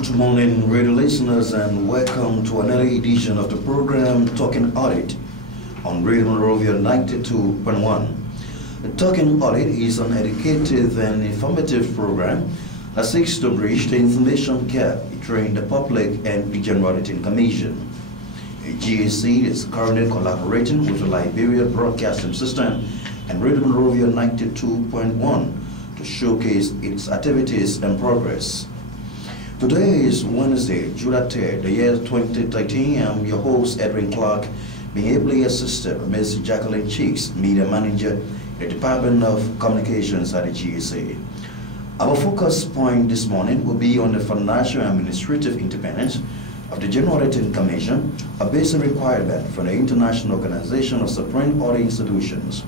Good morning, radio listeners, and welcome to another edition of the program Talking Audit on Radio Monrovia 92.1. Talking Audit is an educative and informative program that seeks to bridge the information gap between the public and the General Auditing Commission. The GAC is currently collaborating with the Liberia Broadcasting System and Radio Monrovia 92.1 to showcase its activities and progress. Today is Wednesday, July 3rd, the year 2013. I'm your host, Edwin Clark, being ably assisted by Ms. Jacqueline Cheeks, Media Manager, the Department of Communications at the GSA. Our focus point this morning will be on the financial and administrative independence of the General Auditing Commission, a basic requirement for the International Organization of Supreme Audit Institutions.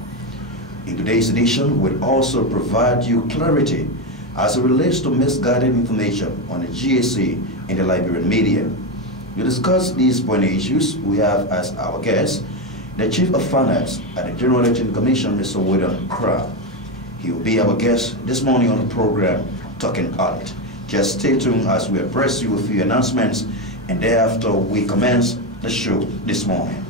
In today's edition, we'll also provide you clarity as it relates to misguided information on the GAC in the Liberian media. To discuss these point issues, we have as our guest the Chief of Finance at the General Auditing Commission, Mr. William Kra. He will be our guest this morning on the program Talking Audit. Just stay tuned as we address you with a few announcements, and thereafter we commence the show this morning.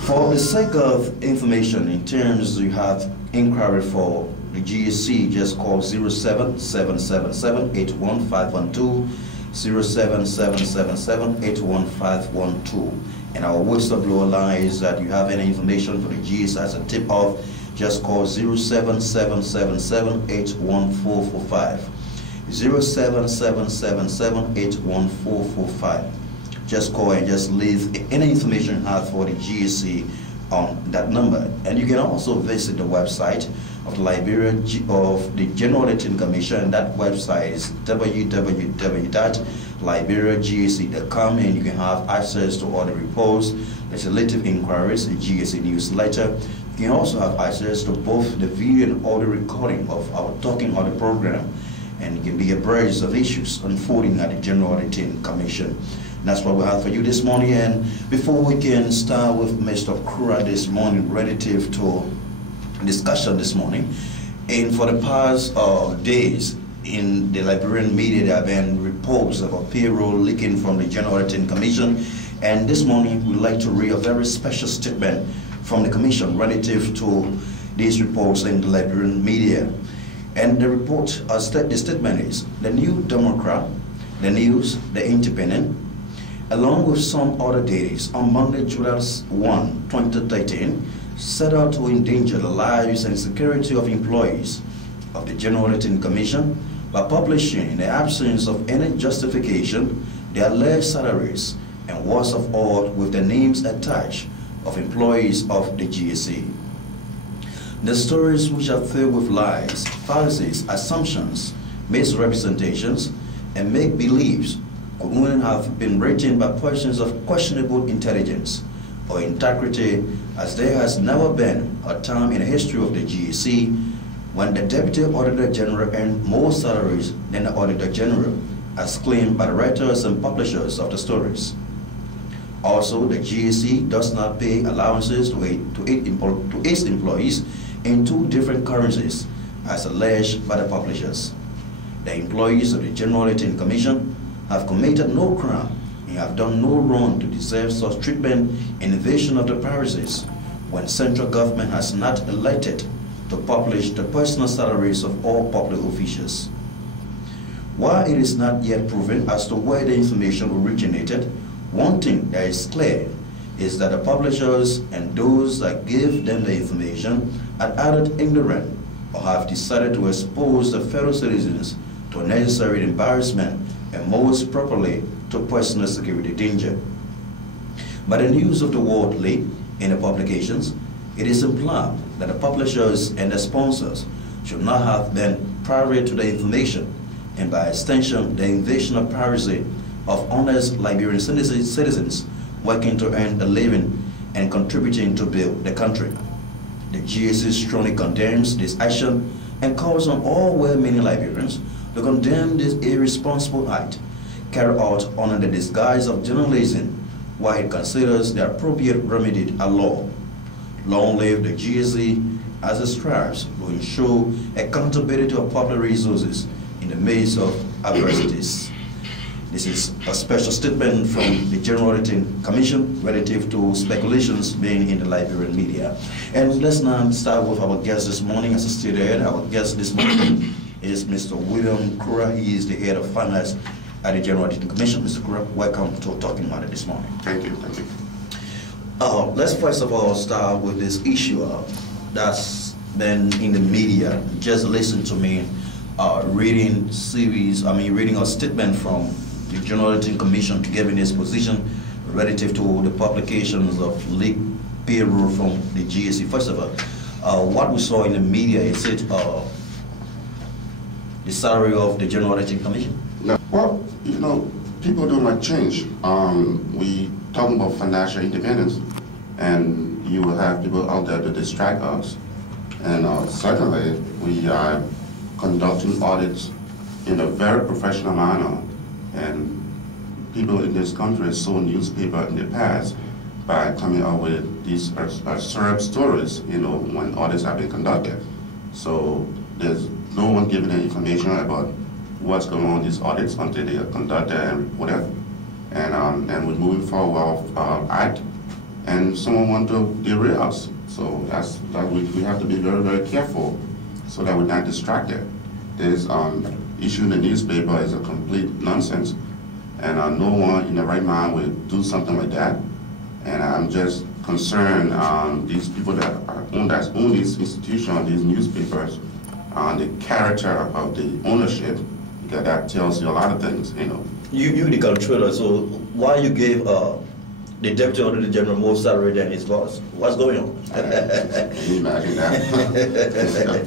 For the sake of information, in terms you have inquiry for the GSC, just call 07777-81512, 07777-81512. And our whistleblower line is that you have any information for the GSC as a tip-off, just call 07777-81445, 07777-81445. Just call and just leave any information you have for the GSC on that number. And you can also visit the website of the Liberia of the General Auditing Commission. That website is www.liberiagac.com, and you can have access to all the reports, legislative inquiries, the GSC newsletter. You can also have access to both the video and audio recording of our Talking Audit program, and you can be abreast of issues unfolding at the General Auditing Commission. That's what we have for you this morning. And before we can start with Mr. Kura this morning, relative to discussion this morning, and for the past days in the Liberian media, there have been reports about payroll leaking from the General Auditing Commission. And this morning, we'd like to read a very special statement from the Commission relative to these reports in the Liberian media. And the report, the statement is, the New Democrat, the News, the Independent, along with some other dailies, on Monday, July 1, 2013, set out to endanger the lives and security of employees of the General Auditing Commission by publishing, in the absence of any justification, their alleged salaries and worst of all, with the names attached of employees of the GSA. The stories, which are filled with lies, fallacies, assumptions, misrepresentations, and make-believes, could only have been written by persons of questionable intelligence or integrity, as there has never been a time in the history of the GAC when the Deputy Auditor General earned more salaries than the Auditor General, as claimed by the writers and publishers of the stories. Also, the GAC does not pay allowances to its employees in two different currencies, as alleged by the publishers. The employees of the General Auditing Commission have committed no crime and have done no wrong to deserve such treatment and invasion of the premises when central government has not elected to publish the personal salaries of all public officials. While it is not yet proven as to where the information originated, one thing that is clear is that the publishers and those that gave them the information are either ignorant or have decided to expose the fellow citizens to unnecessary embarrassment and most properly to personal security danger. By the news of the world leak in the publications, it is implied that the publishers and the sponsors should not have been privy to the information, and by extension, the invasion of privacy of honest Liberian citizens working to earn a living and contributing to build the country. The GSC strongly condemns this action and calls on all well-meaning Liberians to condemn this irresponsible act carried out under the disguise of journalism, while it considers the appropriate remedy a law. Long live the GSA as it strives to ensure accountability of public resources in the midst of adversities. This is a special statement from the General Auditing Commission relative to speculations made in the Liberian media. And let's now start with our guest this morning. As I stated, our guest this morning is Mr. William Kura. He is the head of finance at the General Auditing Commission. Mr. Kura, welcome to Talking About It this morning. Thank you. Thank you. Let's first of all start with this issue that's been in the media. Just listen to me reading a statement from the General Auditing Commission giving its position relative to the publications of leaked payroll from the GSC. First of all, what we saw in the media, is it the salary of the General Auditing Commission? No. Well, people don't like change. We talking about financial independence, and you will have people out there to distract us. And secondly, we are conducting audits in a very professional manner. And people in this country sold newspaper in the past by coming out with these absurd stories, when audits have been conducted. So there's no one giving any information about what's going on in these audits until they are conducted and reported. And we're moving forward act, and someone wants to derail us. So we have to be very, very careful so that we're not distracted. This issue in the newspaper is a complete nonsense, and no one in the right mind would do something like that. And I'm just concerned these people that own these institutions, these newspapers, the character of the ownership, because that tells you a lot of things, You the controller, so why you gave the Deputy Auditor General more salary than his boss? What's going on? Can you imagine that?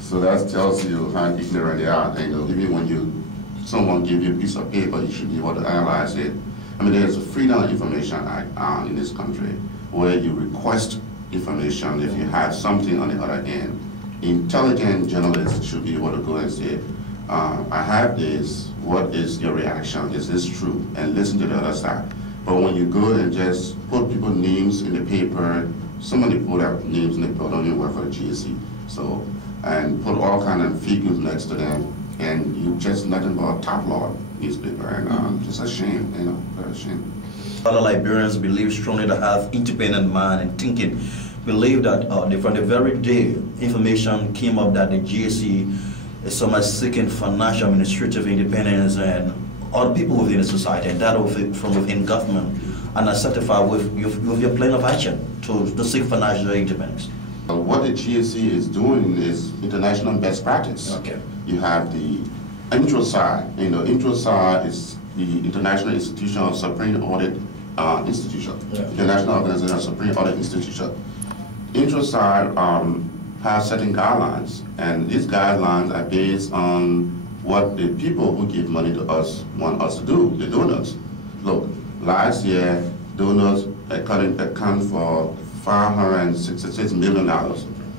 So that tells you how ignorant they are. Even when someone gives you a piece of paper, you should be able to analyze it. I mean, there's a Freedom of Information Act in this country where you request information if you have something on the other end. Intelligent journalists should be able to go and say, I have this, what is your reaction? Is this true? And listen to the other side. But when you go and just put people's names in the paper, somebody put out names in the paper, don't even work for the GSC. So, and put all kind of figures next to them, and you just nothing but a top-law newspaper, and just a shame, very shame. Other Liberians believe strongly that have independent mind and thinking, believe that from the very day information came up that the GSC is so much seeking financial administrative independence and all people within the society, and that from within government, and are satisfied with your plan of action to seek financial independence. What the GSC is doing is international best practice. Okay. You have the INTROSAI. INTROSAI is the International Institution of Supreme Audit Institution. Yeah. International Organization of Supreme Audit Institution. INTROSAI has certain guidelines, and these guidelines are based on what the people who give money to us want us to do, the donors. Look, last year, donors account for $566 million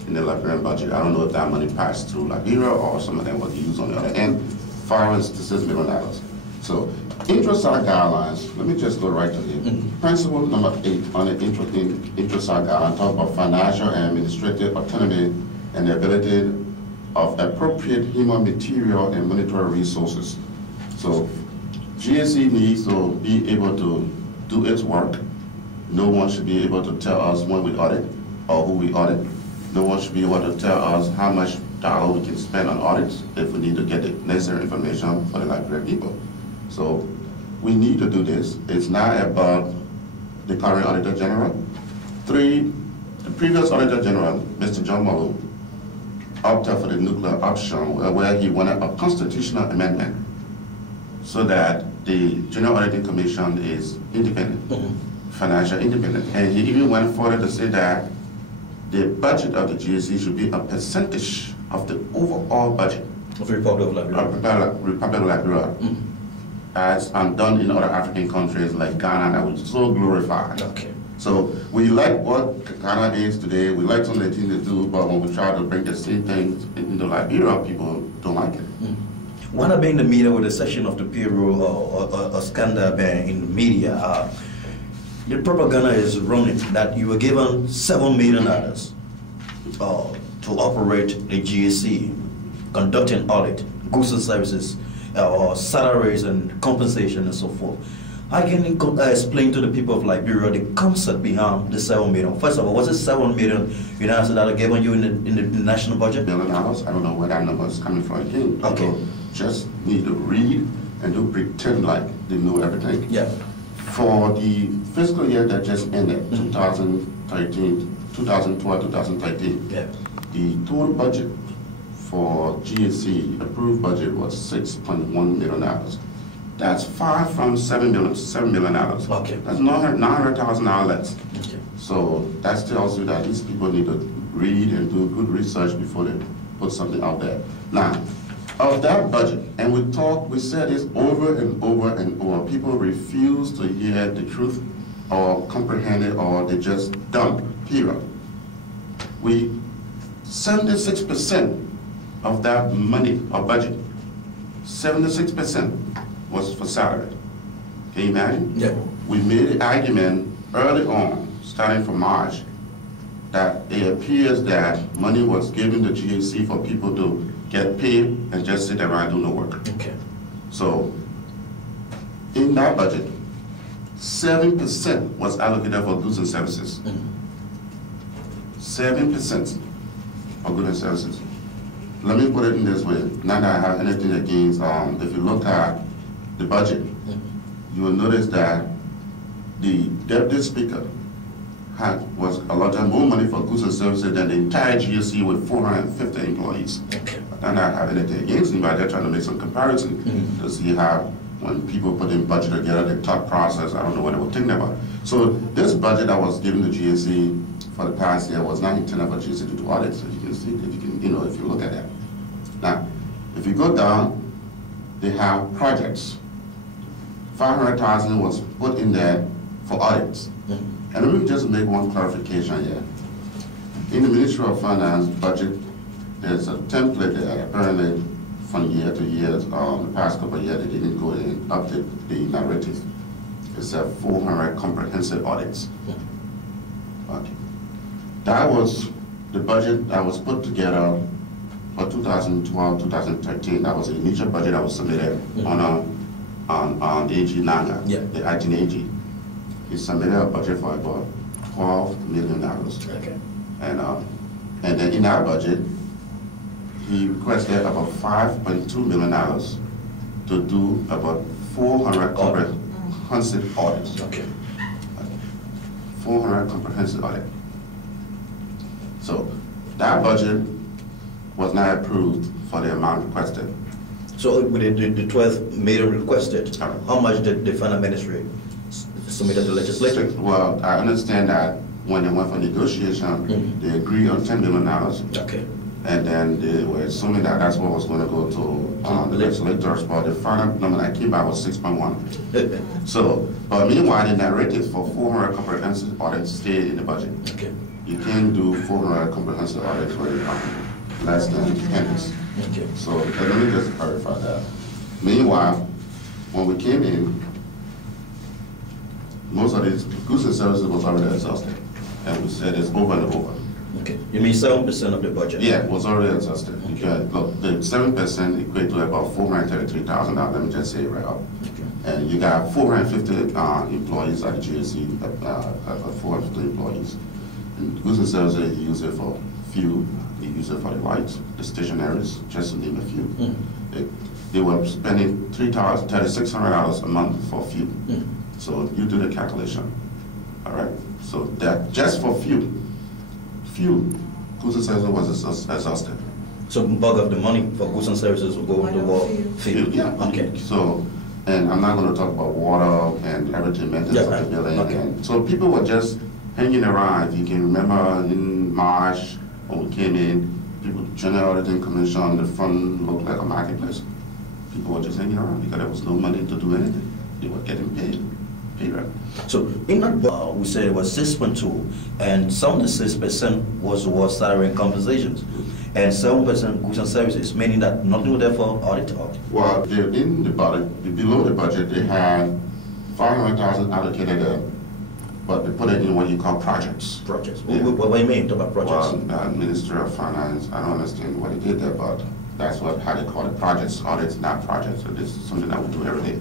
in the Liberian budget. I don't know if that money passed through Liberia or some of them was used on the other end. $566 million. So, INTROSAI guidelines, let me just go right to it. Principle number 8 on the INTROSAI guidelines talk about financial and administrative autonomy and the ability of appropriate human material and monetary resources. So, GSC needs to be able to do its work. No one should be able to tell us when we audit or who we audit. No one should be able to tell us how much dollar we can spend on audits if we need to get the necessary information for the Liberian people. So we need to do this. It's not about the current Auditor General. The previous Auditor General, Mr. John Malou, opted for the nuclear option where he wanted a constitutional amendment so that the General Auditing Commission is independent. Financial independent, and he even went further to say that the budget of the GSC should be a percentage of the overall budget of the Republic of Liberia. Republic of Liberia, as done in other African countries like Ghana, that was so glorified. Okay. So we like what Ghana is today. We like some of the things they do, but when we try to bring the same things into Liberia, people don't like it. When I've been in the media with a session of the payroll or scandal in the media, the propaganda is running that you were given $7 million to operate the GSC. conducting audit, goods and services, or salaries and compensation and so forth. I can explain to the people of Liberia the concept behind the 7 million. First of all, was it 7 million United States dollar given you in the national budget? $1 billion. I don't know where that number is coming from again. People Okay. just need to read and do pretend like they know everything. Yeah. For the fiscal year that just ended, 2013, 2012, 2013, Yeah. the total budget for GSC approved budget was $6.1 million. That's far from $7 million. Okay. That's $900,000 less. Okay. So that tells you that these people need to read and do good research before they put something out there. Now, of that budget, and we said this over and over and over, people refuse to hear the truth or comprehend it, or they just dump, period. 76% of that money or budget, 76% was for salary. Can you imagine? Yeah. We made an argument early on, starting from March, that it appears that money was given to GAC for people to get paid and just sit around and do no work. Okay. So, in that budget, 7% was allocated for goods and services. 7% for goods and services. Let me put it in this way. Not that I have anything against, if you look at the budget, you will notice that the deputy speaker was allotted more money for goods and services than the entire GSC with 450 employees. Okay. And I have anything against him, but they're trying to make some comparison to see how, when people put in budget together, the thought process, I don't know what they were thinking about. So this budget that was given to GSC for the past year was not intended for GSC to do audits. So you can see, if you look at that. Now, if you go down, they have projects. 500,000 was put in there for audits. And let me just make one clarification here. In the Ministry of Finance budget, there's a template there. Apparently, from year to year, the past couple of years, they didn't go and update the narrative. It's 400 comprehensive audits. Okay. That was the budget that was put together for 2012, 2013. That was the initial budget that was submitted on AG Nanga, the acting AG. He submitted a budget for about $12 million. Okay. And then in our budget, he requested about $5.2 million to do about 400 comprehensive audits. Okay. 400 comprehensive audits. So that budget was not approved for the amount requested. So with the 12 million requested, how much did the finance ministry submit to the legislature? Well, I understand that when they went for negotiation, they agreed on $10 million. Okay. And then they were assuming that that's what was going to go to the legislators, but the final number that came back was 6.1. So, but meanwhile, the narrative for 400 comprehensive audits stayed in the budget. Okay. You can't do 400 comprehensive audits for less than pennies. Okay. So let me just clarify that. Meanwhile, when we came in, most of these goods and services was already exhausted. And we said it's over and over. Okay. You mean 7% of the budget? Yeah, it was already exhausted. Okay. Look, the 7% equate to about $433,000. Let me just say it right up. Okay. And you got 450 employees at the GSC, 450 employees. And goods and services, you use it for fuel, you use it for the lights, the stationaries, just to name a few. They were spending $3,600 a month for fuel. So you do the calculation, all right? So that just for fuel, goods and services was exhausted. So bulk of the money for goods and services will go into fuel? Yeah. Okay. So, and I'm not going to talk about water and everything, maintenance of the building. Okay. And so people were just hanging around. If you can remember in March when we came in, people, General Auditing Commission, the front looked like a marketplace. People were just hanging around because there was no money to do anything. They were getting paid. So in that we said it was 6.2, and 76% was salary and compensations, and 7% goods and services, meaning that nothing was there for audit. Well, in the budget, below the budget, they had 500,000 allocated there, but they put it in what you call projects. Projects. Yeah. What do you mean about projects? Well, Ministry of Finance, I don't understand what they did there, but That's how they call it, projects. Audits, not projects. So this is something that we do every day.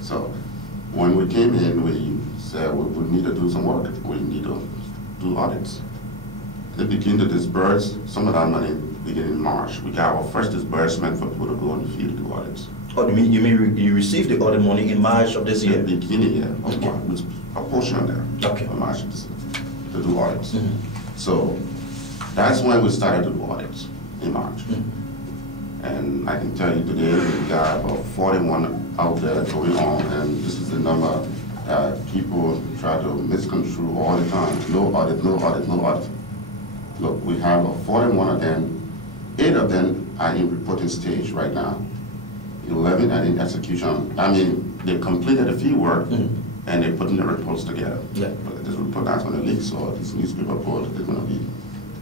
So when we came in, we said we need to do some work. We need to do audits. They begin to disperse some of that money beginning in March. We got our first disbursement for people to go on the field to do audits. Oh, you mean you received the audit money in March of this year? The beginning of March, which a portion of that, okay, of March to do audits. So that's when we started to do audits in March. And I can tell you today we got about 41 out there going on, and this is the number people try to misconstrue all the time. No audit, no audit, no audit. Look, we have 41 of them. 8 of them are in reporting stage right now. 11 are in execution. I mean, they completed the field work and they're putting the reports together. Yeah. But this report that's going to leak, so this newspaper report is going to be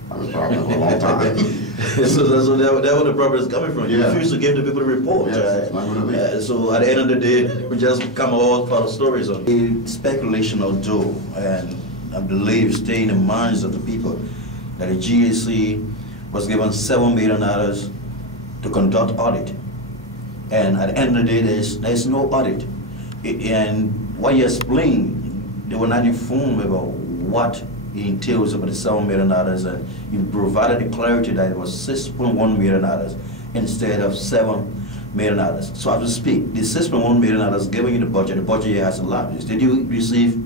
having a problem for a long time. so that's where the problem is coming from. You refuse to give the people the report. Yes, it's not going to leak. So at the end of the day, we just come all part of stories on the speculation of Joe, and I believe stay in the minds of the people that the GAC was given $7 million to conduct audit. And at the end of the day, there's no audit. And what you explained, they were not informed about what it entails about the $7 million, and you provided the clarity that it was $6.1 million instead of $7 million. So as we speak, the $6.1 million given you the budget year has elapsed. Did you receive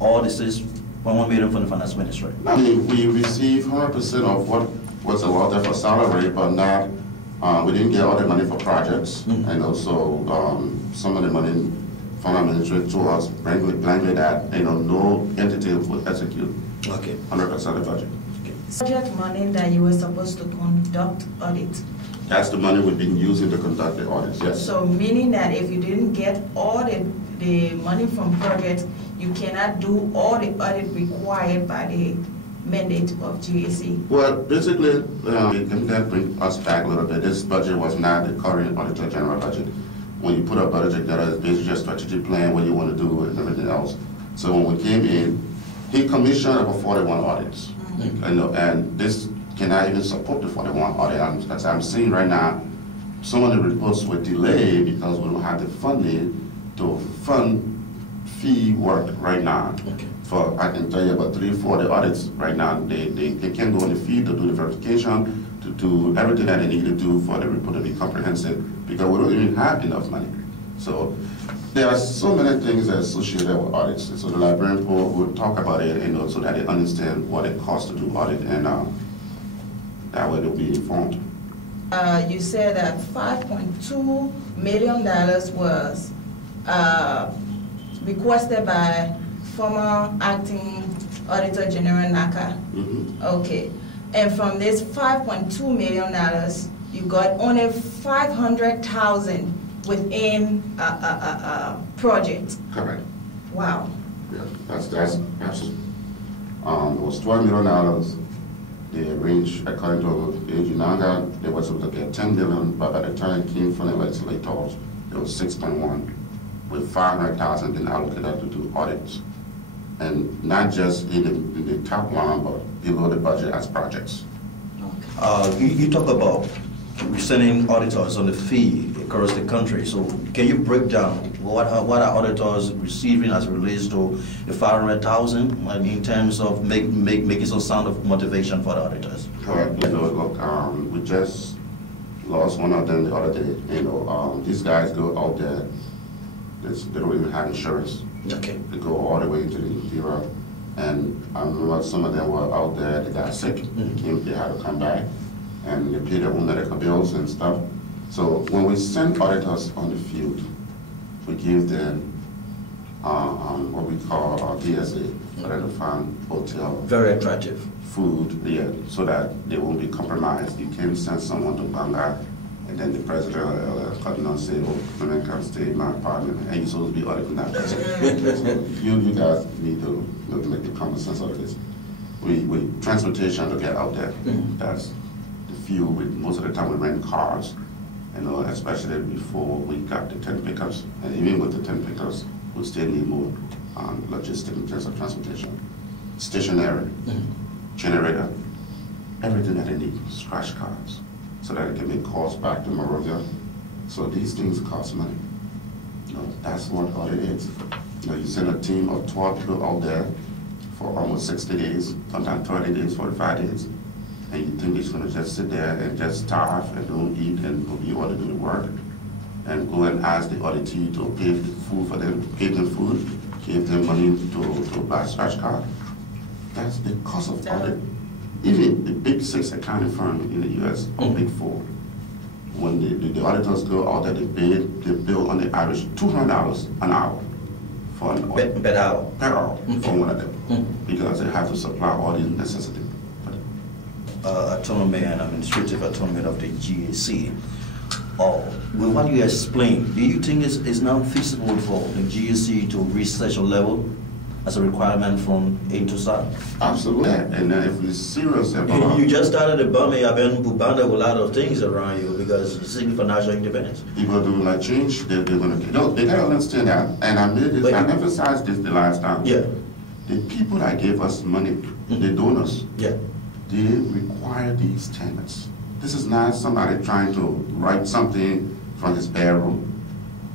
all the $6.1 million from the finance ministry? I mean, we received 100% of what was allotted for salary, but not. We didn't get all the money for projects, and also some of the money from the ministry to us blankly that no entity would execute 100% of the budget. Budget money that you were supposed to conduct audit. That's the money we've been using to conduct the audits, yes. So meaning that if you didn't get all the money from projects, you cannot do all the audit required by the mandate of GAC? Well, basically, can that bring us back a little bit? This budget was not the current Auditor General budget. When you put a budget together, it's basically a strategic plan, what you want to do and everything else. So when we came in, he commissioned over 41 audits. And this cannot even support the 41 audit. As I'm seeing right now, some of the reports were delayed because we don't have the funding to fund fee work right now. For, I can tell you about 3 or 4 the audits right now. They can't go on the field to do the verification, to do everything that they need to do for the report to be comprehensive, because we don't even have enough money. So there are so many things that are associated with audits. So the librarian will talk about it, so that they understand what it costs to do audit, and that way they'll be informed. You said that $5.2 million was requested by former acting Auditor General Naka. Okay. And from this $5.2 million, you got only $500,000 within a project. Correct. Wow. Yeah, that's it was $12 million. They arranged, according to AG Nanga, they were supposed to get $10 million, but by the time it came from the legislators, it was 6.1, with $500,000 being allocated to do audits. And not just in the top line, but below the budget as projects. You talk about sending auditors on the field across the country. So can you break down what are auditors receiving as it relates to the 500,000 in terms of making some sound of motivation for the auditors? Correct. Look, we just lost one of them the other day. These guys go out there, they don't even have insurance. Okay. They go all the way into the interior, and I remember some of them were out there, they got sick, they had to come back, and they paid their own medical bills and stuff. So when we send auditors on the field, we give them what we call DSA, for them to find hotel. Very attractive. Food, yeah, so that they won't be compromised. You can't send someone to Banga, and then the president or say, oh, women can stay in my apartment, and you're supposed to be auditing that person. So you guys need to make the common sense out of this. We transportation to get out there. That's the fuel. Most of the time we rent cars, especially before we got the 10 pickups. And even with the 10 pickups, we still need more logistics in terms of transportation. Stationary, generator, everything that they need, scratch cards. so that it can be calls back to Monrovia. So these things cost money. That's what audit is. You send a team of 12 people out there for almost 60 days, sometimes 30 days, 45 days, and you think it's going to just sit there and just starve and don't eat and be able to do the work, and go and ask the auditee to pay food for them, give them food, give them money to buy a scratch card. That's the cost of audit. Even the big 6 accounting firms in the U.S., or big 4, when the auditors go out there, they bill on the average $200 an hour for an audit. Per hour? Per hour, for one of them, because they have to supply all these necessities. Autonomy and administrative autonomy of the GAC. With what you explained, do you think it's now feasible for the GAC to reach such a level as a requirement from Intosat? Absolutely. And if we're serious about... You just started a bomb, you have been with a lot of things around you because you're seeking financial independence. People do like change, they're going to... No, they got to understand that. And I made this, I emphasized this the last time. Yeah. The people that gave us money, the donors, yeah, they require these standards. This is not somebody trying to write something from his bedroom.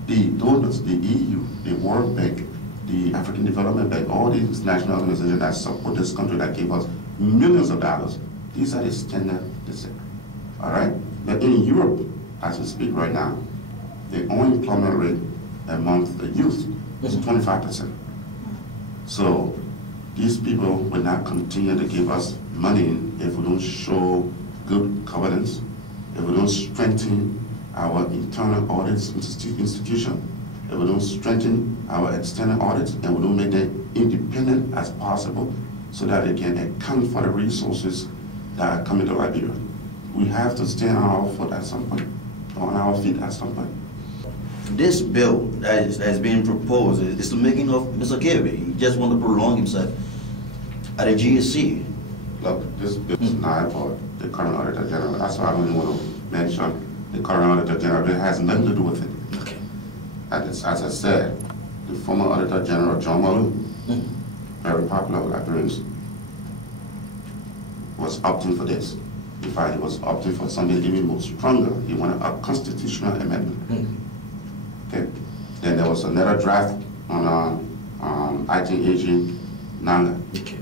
The donors, the EU, the World Bank, the African Development Bank, all these national organizations that support this country that give us millions of dollars, these are the standard they set. All right? But in Europe, as we speak right now, the unemployment rate among the youth is 25%. So these people will not continue to give us money if we don't show good governance, if we don't strengthen our internal audits institution, if we don't strengthen our external audits, and we don't make them independent as possible so that they can account for the resources that are coming to Liberia. We have to stand on our foot at some point, on our feet at some point. This bill that has been proposed is the making of Mr. Kirby. He just want to prolong himself at a GSC. Look, this bill is not about the current Auditor General. That's why I don't even want to mention the current Auditor General. It has nothing to do with it. Okay. As I said, the former Auditor General, John Malu, very popular with Liberians, was opting for this. In fact, he was opting for something even more stronger. He wanted a constitutional amendment. Okay. Then there was another draft on IT agent Nanga. Okay.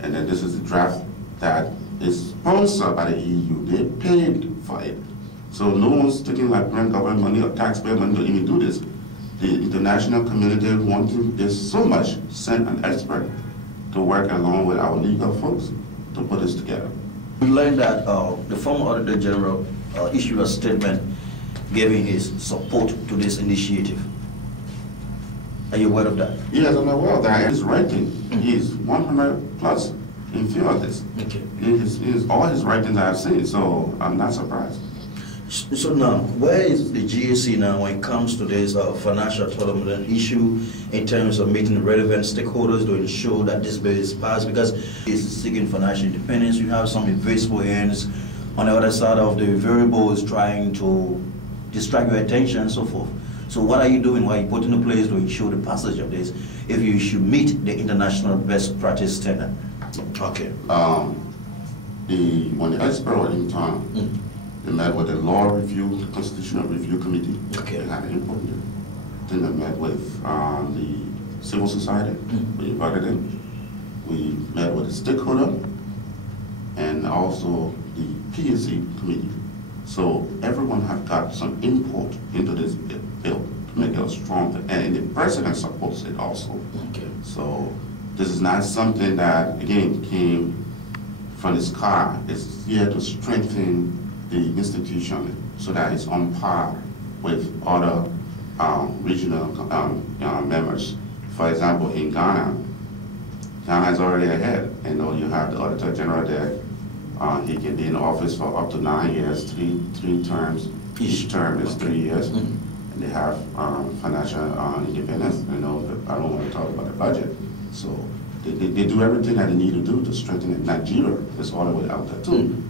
And then this is the draft that is sponsored by the EU. They paid for it. So no one's taking Liberian government money or taxpayer money to even do this. The international community wanting this so much, sent an expert to work along with our legal folks to put this together. We learned that the former Auditor General issued a statement giving his support to this initiative. Are you aware of that? Yes, I'm aware of that. His writing is 100 plus in favor of this. Okay. All his writings I've seen, so I'm not surprised. So now, where is the GAC now when it comes to this financial autonomy issue in terms of meeting relevant stakeholders to ensure that this bill is passed? Because it's seeking financial independence, you have some invisible hands on the other side of the variables trying to distract your attention and so forth. So what are you doing? What are you putting in place to ensure the passage of this if you should meet the international best practice standard? Okay. When the expert were in town, they met with the Law Review, the Constitutional Review Committee. Okay. They had input in it. Then they met with the civil society. We invited them. We met with the stakeholder and also the PSC committee. So everyone have got some input into this bill to make it stronger. And the president supports it also. Okay. So this is not something that, again, came from the sky. It's here to strengthen the institution so that it's on par with other regional members. For example, in Ghana, Ghana is already ahead. You know, you have the Auditor General there. He can be in office for up to 9 years, three terms. Each term is 3 years. And they have financial independence. You know, I don't want to talk about the budget. So they do everything that they need to do to strengthen it. Nigeria is all the way out there too.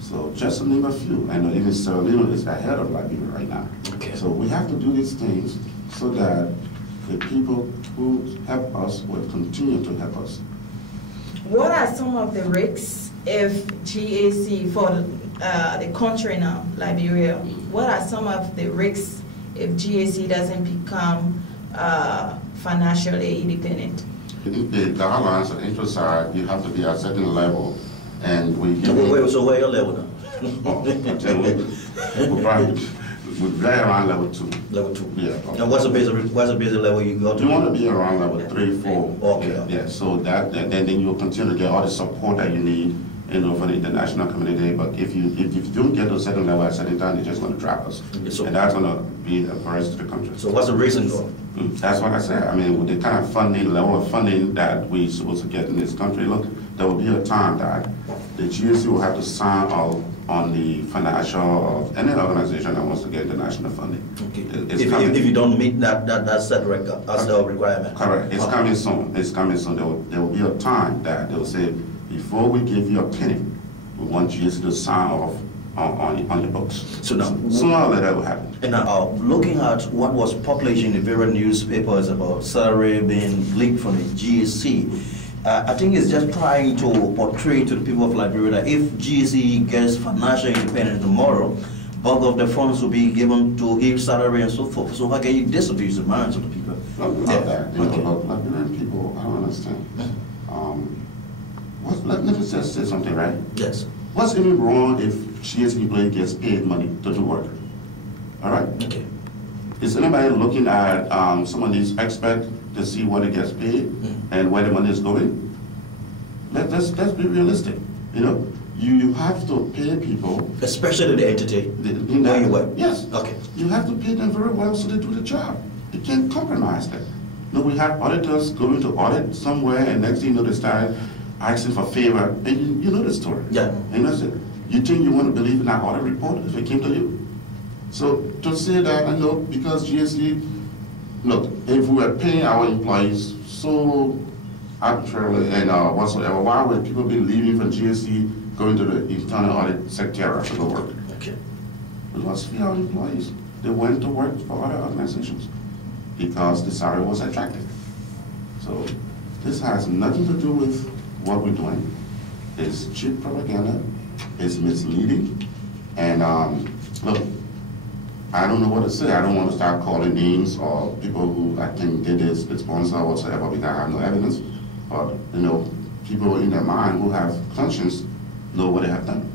So just to name a few, and even Sierra Leone is ahead of Liberia right now. Okay. So we have to do these things so that the people who help us will continue to help us. What are some of the risks if GAC, for the country now, Liberia, what are some of the risks if GAC doesn't become financially independent? If the guidelines and interest are, you have to be at a certain level, and we give So where your level now? We're right around level 2. Level 2. Yeah. And what's the basic level you go to? You want to be around level 3, 4. Okay. Yeah. So then you'll continue to get all the support that you need, for the international community. But if you don't get to a certain level at a certain time, you're just going to drop us, So, and that's going to be a price to the country. So what's the reason for? That's what I said. I mean, with the kind of funding, level of funding that we're supposed to get in this country, look, there will be a time that the GSC will have to sign off on the financial of any organization that wants to get international funding. Okay. If you don't meet that set record, that's the requirement. Correct. It's coming soon. It's coming soon. There will be a time that they will say, before we give you a penny, we want GSC to sign off on the books. So now, sooner or later that will happen. And now, looking at what was published in the various newspapers about salary being leaked from the GSC, I think it's just trying to portray to the people of Liberia that if GSC gets financial independence tomorrow, bulk of the funds will be given to each salary and so forth. So how can you disabuse the minds of the people? Not that. Liberian people, I don't understand. Let me just say something, right? Yes. What's even wrong if GSC employee gets paid money to do work? All right? Okay. Is anybody looking at some of these experts to see what it gets paid and where the money is going? Let's be realistic. You have to pay people. Especially the entity where you work. Yes. Okay. You have to pay them very well so they do the job. You can't compromise that. We have auditors going to audit somewhere, and next thing you know, they start asking for favor, and you know the story. Yeah. And that's it. You think you want to believe in that audit report if it came to you? So to say that, I know, because GSC, look, if we were paying our employees so arbitrarily and whatsoever, why would people be leaving from GSC, going to the internal audit secretariat to go work? Okay. We lost 3 our employees. They went to work for other organizations because the salary was attractive. So this has nothing to do with what we're doing. It's cheap propaganda, it's misleading, and look, I don't know what to say. I don't want to start calling names or people who I think did this, the sponsor or whatsoever, because I have no evidence. But, people in their mind who have conscience know what they have done.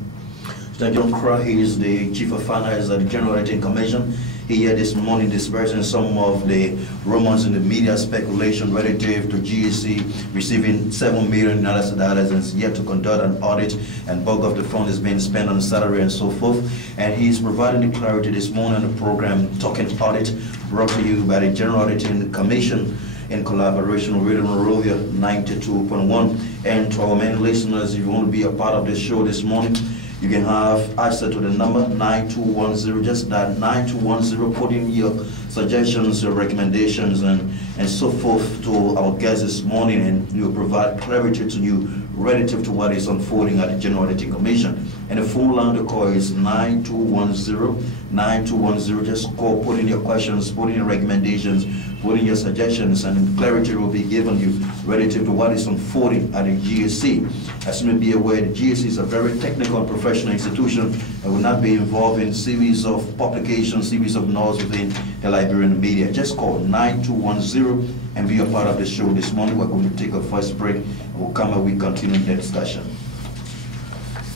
Mr. John Crow, he is the Chief of Finance at the General Auditing Commission. He here this morning dispersing some of the rumors in the media speculation relative to GSC receiving $7 million and is yet to conduct an audit, and bulk of the fund is being spent on salary and so forth. And he's providing the clarity this morning on the program Talking Audit, brought to you by the General Auditing Commission in collaboration with Radio Monrovia 92.1. And to our many listeners, if you want to be a part of this show this morning, you can have access to the number 9210, just that 9210, put in your suggestions, your recommendations, and so forth to our guests this morning, and we'll provide clarity to you relative to what is unfolding at the General Auditing Commission. And the phone line to call is 9210, just call, put in your questions, put in your recommendations, put in your suggestions, and clarity will be given you relative to what is unfolding at the GSC. As you may be aware, the GSC is a very technical and professional institution and will not be involved in series of publications, series of noise within the Liberian media. Just call 9210 and be a part of the show this morning. We're going to take a first break, and we'll come and we continue the discussion.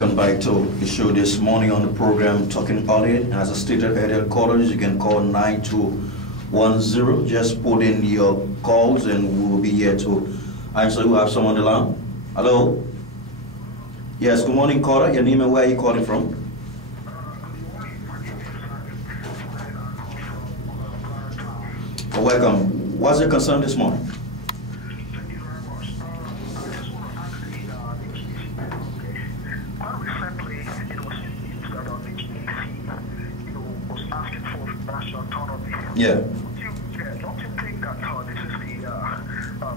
Welcome back to the show this morning on the program Talking Audit. As I stated earlier, callers, you can call 9210. Just put in your calls and we will be here to answer. We have someone on the line. Hello? Yes, good morning, caller. Your name and where are you calling from? Welcome. What's your concern this morning? Yeah. Don't you think that this is the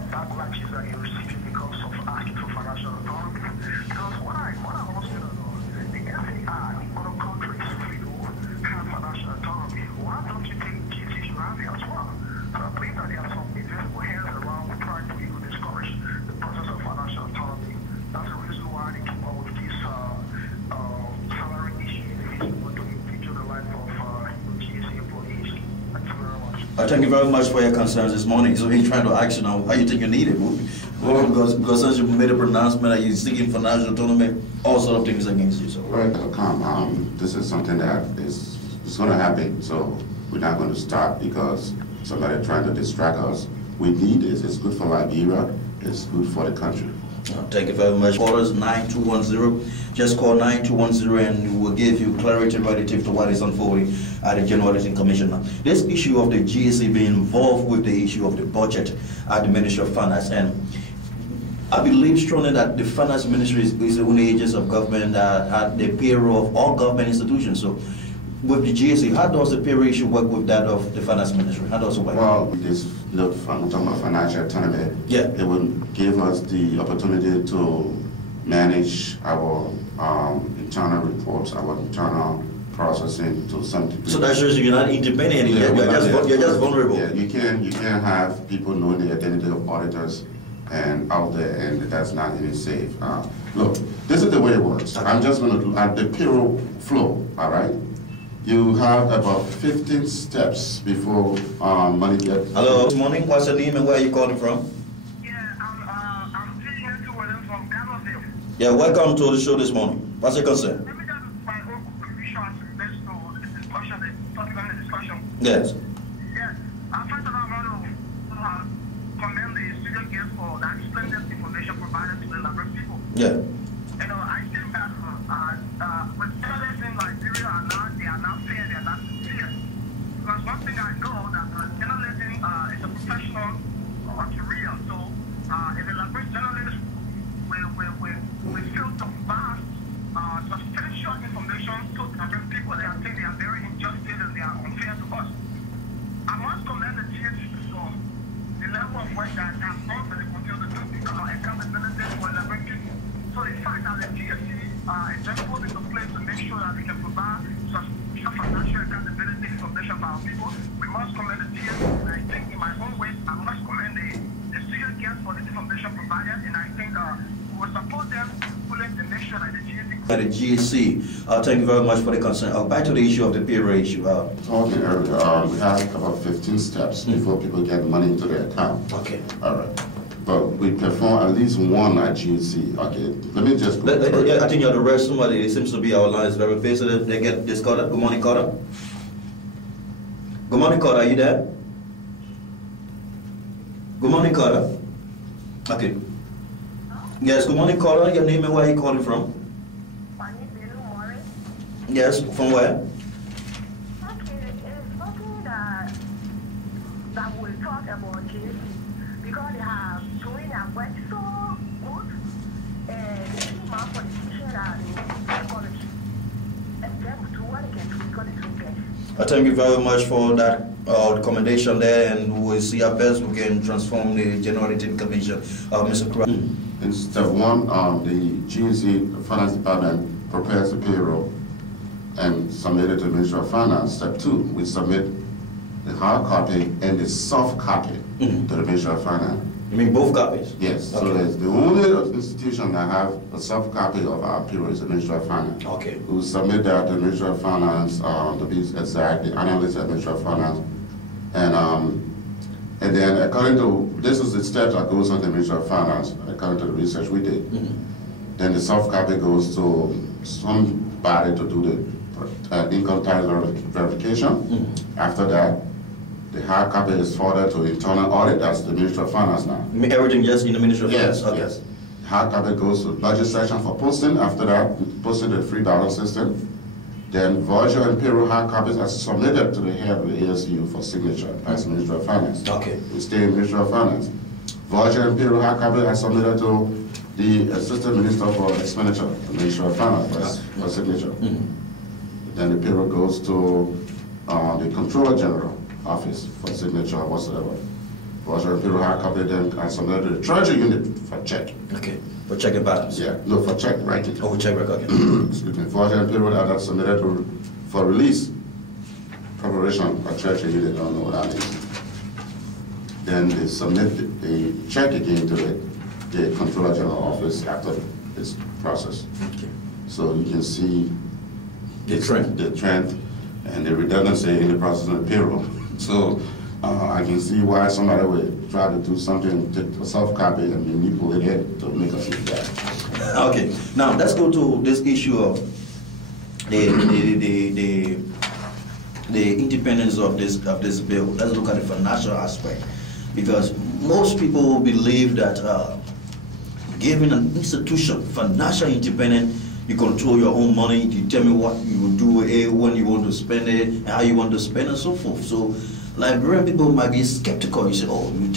backlashes that you're receiving because of asking for financial autonomy? Because what I want to know, the FAI, other countries, have financial autonomy. Why don't you think GC should have it as well? So I believe that there are some invisible hands around trying to even discourage the process of financial autonomy. That's the reason why they came up with this salary I thank you very much for your concerns this morning. So we're trying to ask you now how you think you need it. Because since you made a pronouncement that you're seeking financial autonomy, all sort of things against you. So this is something that is going to happen. So we're not going to stop because somebody trying to distract us. We need this. It's good for Liberia. It's good for the country. Thank you very much. Call us 9210. Just call 9210 and we'll give you clarity relative to what is unfolding at the General Auditing Commission. This issue of the GSA being involved with the issue of the budget at the Ministry of Finance, and I believe strongly that the Finance Ministry is the only agency of government that had the payroll of all government institutions. So with the GSA, how does the payroll issue work with that of the Finance Ministry? How does it work? Well, we're talking about financial autonomy. Yeah. It would give us the opportunity to manage our internal reports, our internal processing to some degree. So that shows you're not independent. Yeah, you're just vulnerable. Yeah, you can't have people knowing the identity of auditors and out there, and that's not even safe. Look, this is the way it works. I'm just going to do at the payroll flow. All right. You have about 15 steps before money gets. Hello, good morning. What's your name and where are you calling from? Yeah, I'm William from Galloville. Yeah, welcome to the show this morning. What's your concern? Let me just my own contribution to the discussion, the topic of the discussion. Yes. Yes, first of all, I want to commend the studio guest for that splendid information provided to the Liberia people. Yeah. You know, I think that with journalists in Liberia they are not fair, they are not sincere. Because one thing I know that journalism is a professional career. So if a Liberian journalist will filter vast, substantial information to Liberian people, they are saying they are very injustice and they are unfair to us. I must commend the GSC for the level of work that has done for the continue to do because accountability for Liberian people. So the fact that the GSC is just put into place to make sure that we can provide substantial financial accountability information for our people, we must commend the GSC. And I think in my own way, I must commend the studio guests for this information provided, and I think we will support them fully to make sure that the GSC. At the GSC, thank you very much for the concern. Back to the issue of the payroll issue. Talking earlier, we have about 15 steps before people get money into their account. Okay. All right. But we perform at least one at GSC. Okay. Let me just go Yeah, I think you're the rest. Somebody, it seems to be our line is very busy. They get this call. Good morning, caller. Good morning, caller. Are you there? Good morning, caller. Okay. Yes, good morning, caller. Your name and where are you calling from? Yes, from where? Okay, it's something that we talk about GSC because they have doing their work so good and they keep out for the teaching and college. And then we do what they can do because it's okay. Thank you very much for that recommendation there, and we'll see how best we can transform the General Auditing Commission. Mr. Kura. In step one, the GSC Finance Department prepares the payroll and submit it to the Ministry of Finance. Step two, we submit the hard copy and the soft copy to the Ministry of Finance. You mean both copies? Yes. Okay. So that's the only institution that have a soft copy of our payroll is the Ministry of Finance. Okay. We submit that to the Ministry of Finance, to be exact, the analyst at the Ministry of Finance. And then according to, this is the steps that goes on the Ministry of Finance, according to the research we did. Then the soft copy goes to somebody to do the income tax verification. After that, the hard copy is forwarded to internal audit, that's the Ministry of Finance now. Everything just in the Ministry of Yes, Finance? Okay. yes. Hard copy goes to budget section for posting. After that, we posted the $3 system. Then voucher and payroll hard copies are submitted to the head of the ASU for signature as Ministry of Finance. Okay. We stay in Ministry of Finance. Voucher and payroll hard copies are submitted to the Assistant Minister for Expenditure, the Ministry of Finance for signature. Then the payroll goes to the Controller General Office for signature whatsoever. Voucher and payroll hard copy then are submitted to the Treasury Unit for check. Okay. For check and balance? Yeah, no, for check writing. Oh, for check record, okay. Excuse me. Voucher and payroll are submitted for release preparation for Treasury Unit. I don't know what that is. Then they submit the check again to the Controller General Office after this process. Okay. So you can see The trend. and the redundancy in the process of the payroll. So I can see why somebody would try to do something, to soft copy and manipulate it to make us look bad. Okay, now let's go to this issue of the independence of this bill. Let's look at the financial aspect, because most people believe that giving an institution financial independence, you control your own money, you determine what you will do, when you want to spend it, how you want to spend, and so forth. So Liberian people might be skeptical. You say, oh, you